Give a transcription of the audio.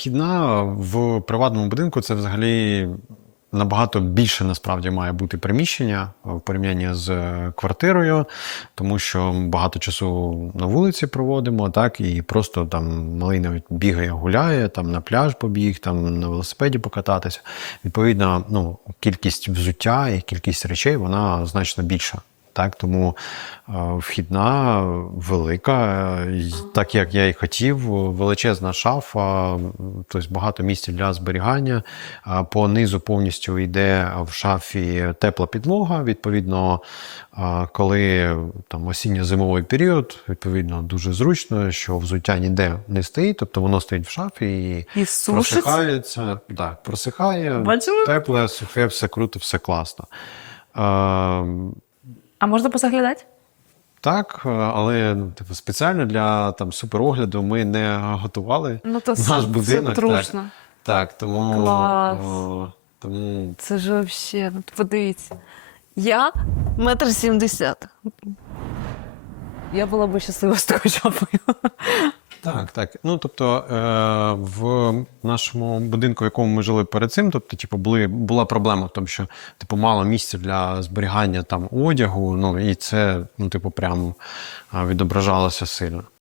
вхідна в приватному будинку це взагалі набагато більше насправді має бути приміщення в порівнянні з е, квартирою, тому що багато часу на вулиці проводимо, так, і просто там малий навіть бігає, гуляє, там на пляж побіг, там на велосипеді покататися. Відповідно, ну, кількість взуття і кількість речей вона значно більша. Так, тому е, вхідна велика, е, так як я і хотів, величезна шафа, тобто багато місця для зберігання. По низу повністю йде в шафі тепла підлога. Відповідно, е, коли там осінньо-зимовий період, відповідно, дуже зручно, що взуття ніде не стоїть, тобто воно стоїть в шафі і І просихається. Так, просихає, Бачили? тепле, сухе, все круто, все класно. Е, А можна позаглядати? так, е, але ну, типу, спеціально для там суперогляду ми не готували Ну то наш це, будинок. це трушно. Так, так тому, Клас. о, тому Це ж взагалі, ну подивіться. Я метр сімдесят. Я була б щаслива з такою шапою. Так, так. Ну тобто е, в нашому будинку, в якому ми жили перед цим, тобто, типу, були, була проблема в тому, що типу мало місця для зберігання там одягу. Ну і це, ну, типу, прям е, відображалося сильно.